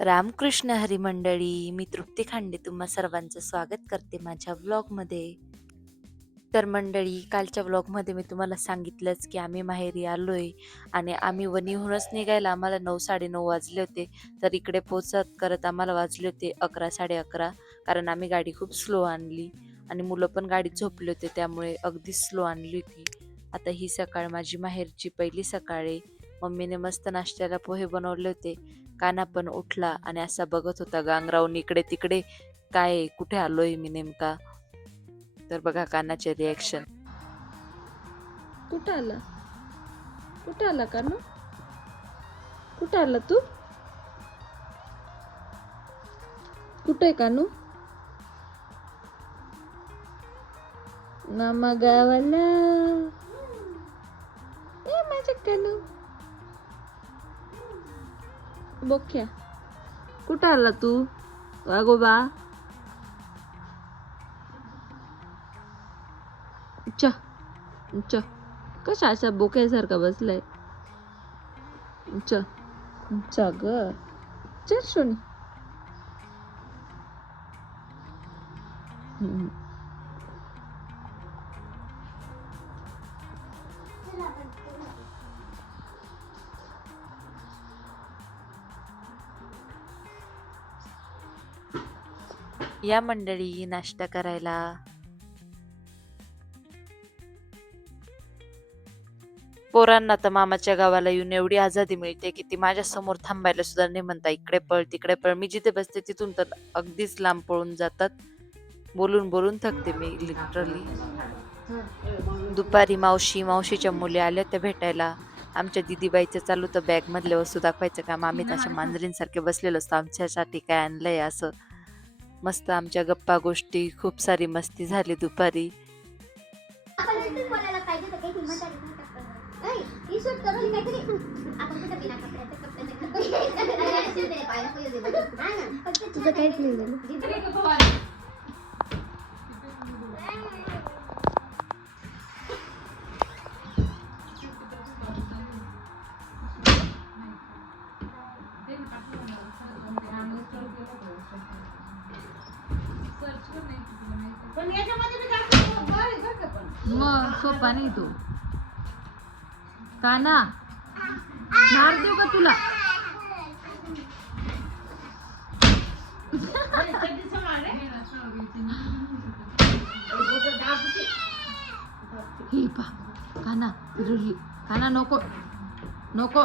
रामकृष्ण हरी मंडळी मी तृप्ती खांडे तुम्हा सर्वांचं स्वागत करते माझ्या व्लॉगमध्ये तर मंडळी कालच्या व्लॉगमध्ये मी तुम्हाला सांगितलंच की आम्ही माहेरी आलोय आणि आम्ही वणीहूनच निघायला आम्हाला नऊ साडेनऊ वाजले होते. तर इकडे पोचत करत आम्हाला वाजले होते अकरा साडे अकरा कारण आम्ही गाडी खूप स्लो आणली आणि मुलं पण गाडीत झोपले होते त्यामुळे अगदी स्लो आणली होती. आता ही सकाळ माझी माहेरची पहिली सकाळ आहे. मम्मीने मस्त नाश्त्याला पोहे बनवले होते. काना पण उठला आणि असा बघत होता गांगरावून इकडे तिकडे काय कुठे आलोय मी नेमका? तर बघा कानाचे रिॲक्शन कुठं आला? कुठं आला काना? कुठं आला तू? कुठे आहे कानू? नामा गावाला. ए माझ्या कानू. बोख्या कुठं आला तू? वागोबा च च. कशा अशा बोक्यासारखा बसलाय? च च ग. चल शोनी या मंडळी नाश्ता करायला. पोरांना तर मामाच्या गावाला येऊन एवढी आझादी मिळते की ती माझ्यासमोर थांबायला सुद्धा नाही म्हणता. इकडे पळ तिकडे पळ. मी जिथे बसते तिथून तर अगदीच लांब पळून जातात. बोलून बोलून थकते मी लिटरली दुपारी मावशी मावशीच्या मुली आल्या त्या भेटायला. आमच्या दिदीबाईचं चालू तर बॅग मधल्या वस्तू दाखवायचं काम. आम्ही तशा मांजरींसारखे बसलेलो असतो. आमच्यासाठी काय आणलंय असं. मस्त आमच्या गप्पा गोष्टी खूप सारी मस्ती झाली दुपारी आपण नुसतंच बोलायला सोपा नाही तो. काना मार देऊ का तुला? हे पा काना रुली काना नको नको.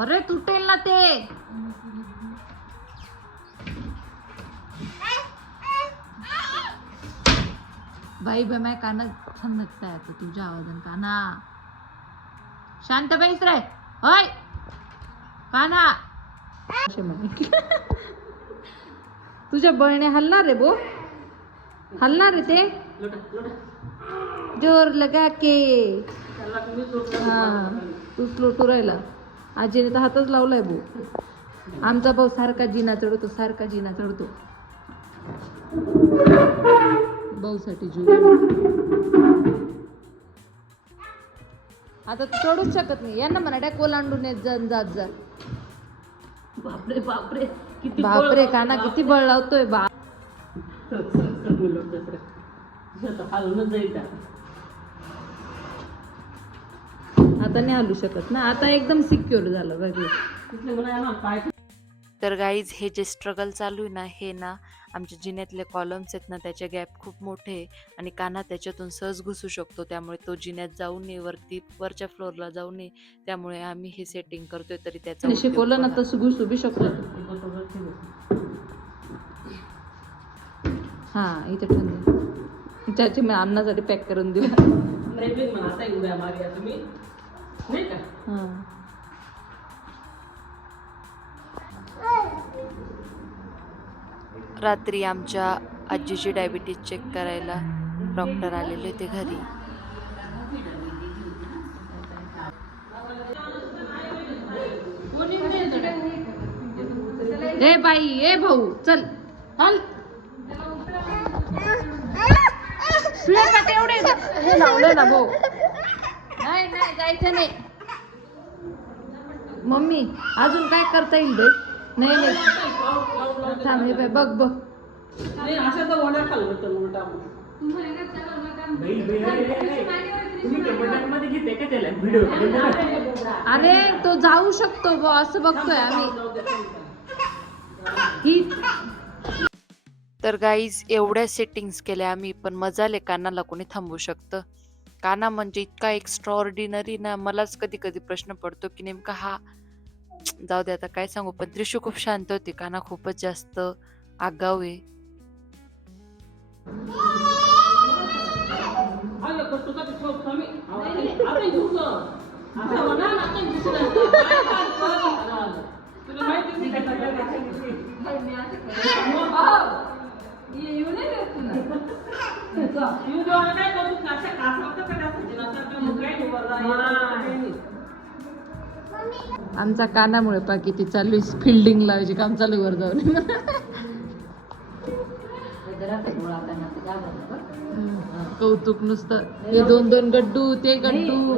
अरे तुटेल ना ते. बाई बाई माझ्या छान समजताय येतो तुझ्या आवाजान काना। शांत बैस रे होय काना। तुझ्या बहिणी हलणार रे बो। हलणार रे ते। जोर लगा के। हा तू लोटू राहिला। आजीने तर हातच लावलाय भाऊ आमचा भाऊ सारखा जिना चढवतो सारखा जिना चढतो. भाऊसाठी जीव. आता तू चढूच शकत नाही. यांना म्हणा डॅक ओलांडून येत जा जात जा. बापरे बापरे. किती बापरे काना किती बळ लावतोय बा. हालूनच जाईल आता नाही हलू शकत ना. आता एकदम सिक्युअर झालं बघ. तिथले म्हणायला पाय तर गाईज हे जे स्ट्रगल चालू आहे ना हे ना आमच्या जिन्यातले कॉलम्स आहेत ना त्याचे गॅप खूप मोठे आहे आणि काना त्याच्यातून सहज घुसू शकतो. त्यामुळे तो जिन्यात जाऊ नये वरती वरच्या फ्लोअरला जाऊ नये. त्यामुळे आम्ही हे सेटिंग करतोय तरी त्याचा शिकवलं ना. तसं घुसू बी शकतो. हा इथे ठेवून दे. त्याची मी अन्नासाठी पॅक करून देऊ. हा. रात्री आमच्या आजीची डायबिटीज चेक करायला डॉक्टर आलेले होते घरी. ए बाई ए भाऊ चल. चल. तुला का तेवढे हे लावलं ना भाऊ? नाही नाही जायचं नाही. मम्मी अजून काय करता येईल बाई? नाही नाही थांब हे बाय बघ बघ. नाही अशा तर खाल्लं होतं मग टाकून. अरे तो जाऊ शकतो असं बघतोय आम्ही. ही तर गाईज एवढ्या सेटिंग्स केल्या आम्ही पण मजाले कानाला कोणी थांबवू शकतं. काना म्हणजे इतका एक्स्ट्रा ऑर्डिनरी ना मलाच कधी कधी प्रश्न पडतो की नेमका हा जाऊ दे आता काय सांगू पण त्रिशू खूप शांत होती काना खूपच जास्त आगाऊ आहे. आमचा कानामुळे पा किती चालू आहे फिल्डिंग लावायची काम चालू वर जाऊन. कौतुक नुसतं. हे दोन दोन गड्डू ते गड्डू.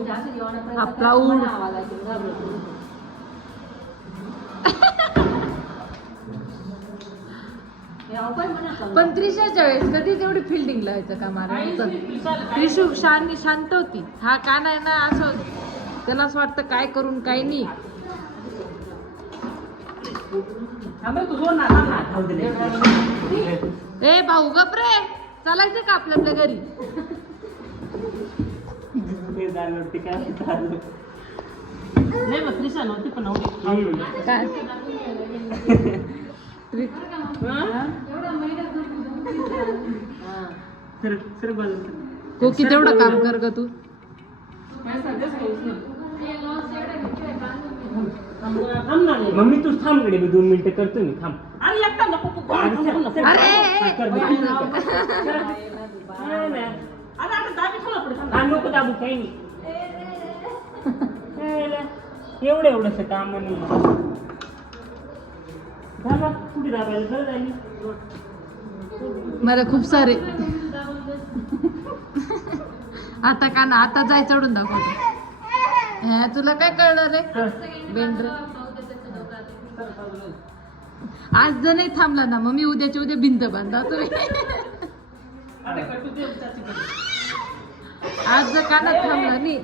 हा प्राऊड पण त्रिशाच्या वेळेस कधी तेवढी फिल्डिंग लावायचं का मला त्रिशू शांत शांत होती. हा काना आहे ना असं त्याला असं वाटतं काय करून काय नाही. ए भाऊ गप रे. चालायचं का आपल्या आपल्या घरी नाही पण हो? की तेवढं काम कर ग तू. मम्मी तू थांब मी दोन मिनिटं करतो मी थांब. अरे एकटा नको नको. अरे ए, कर मी. नाही, नाही. अरे आता दाबी ठेवला पुढे थांब. हा, नको दाबू काही नाही. एवढं एवढंच काम दाबा कुठे दाबायला? मला खूप सारे. आता का ना आता जाय चढून दाखवतो. ह्या तुला काय कळलं रे? बेंड्र आज जर नाही थांबला ना मग मी उद्याच्या उद्या भिंत बांधा तुम्ही. आज जर कानात थांबला नाही.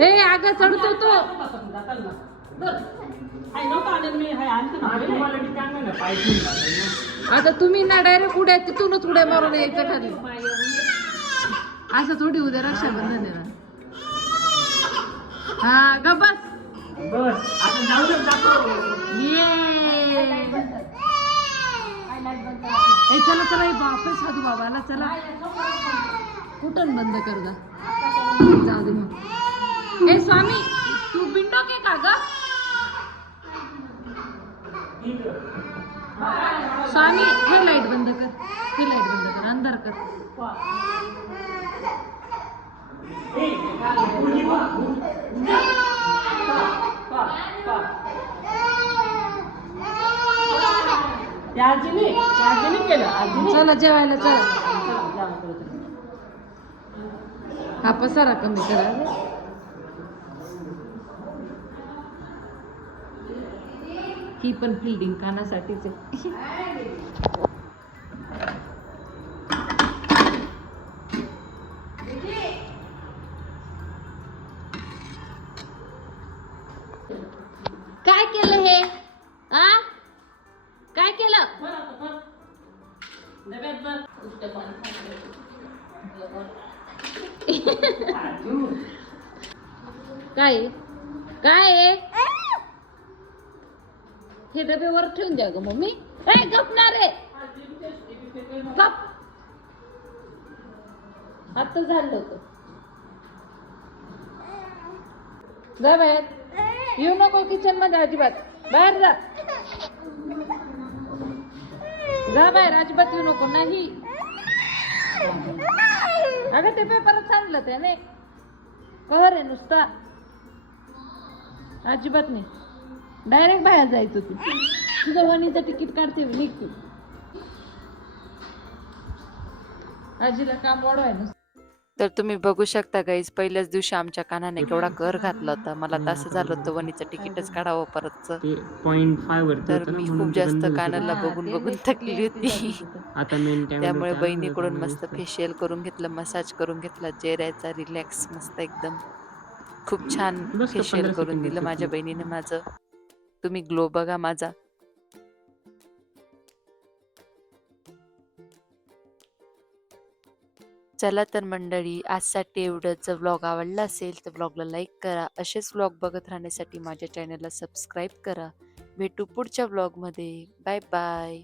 ए अगं चढतो तो. हा. आता तुम्ही ना डायरेक्ट उड्या तिथूनच उड्या मारून यायचं खाली. असं थोडी उद्या रक्षाबंधन आहे ना. हा ग बस. बस. आता जाऊ दे दाखव ये ए चला चला हे हा साधू बाबाला चला. कुठून बंद कर जा जाऊ दे मग. ए स्वामी तू बिंडो के का ग? स्वामी हे लाइट बंद कर. हे लाइट बंद कर अंधार कर. त्या आजीने त्या आजीने केलं आजीने चला जेवायला चला. हा पसारा कमी करा रे. ही पण फिल्डिंग कानासाठीच आहे काय? आहे? काय आहे? हे डबे वर ठेवून द्या ग मम्मी. ए गपणार रे. गप. आता झालं होतं. जा बाहेर येऊ नको किचनमध्ये अजिबात. बाहेर जा. जा बाहेर अजिबात येऊ नको. नाही. अगं ते पेपरच आणलं त्याने कवर आहे नुसता. अजिबात नाही. डायरेक्ट बाहेर जायचं तू. तुझं वणीचं तिकीट काढते निघ तू. आजीला काम वाढवाय नुसतं. तर तुम्ही बघू शकता गाईज पहिल्याच दिवशी आमच्या कानाने केवढा कर घातला होता. मला तर असं झालं होतं वणीचं तिकीटच काढावं परतच. ते पॉईंट फाय वरती तर होतं ना, मी म्हणून खूप ते जास्त. कानाला बघून बघून थकली होती. आता त्यामुळे बहिणीकडून मस्त फेशियल करून घेतलं मसाज करून घेतला चेहऱ्याचा रिलॅक्स मस्त एकदम. खूप छान फेशियल 15 करून दिलं माझ्या. बहिणीने माझं. तुम्ही ग्लो बघा माझा. चला तर मंडळी आजसाठी एवढंच व्लॉग आवडला असेल तर व्लॉगला लाईक करा. असेच व्लॉग बघत राहण्यासाठी माझ्या चॅनलला सबस्क्राईब करा. भेटू पुढच्या व्लॉगमध्ये बाय बाय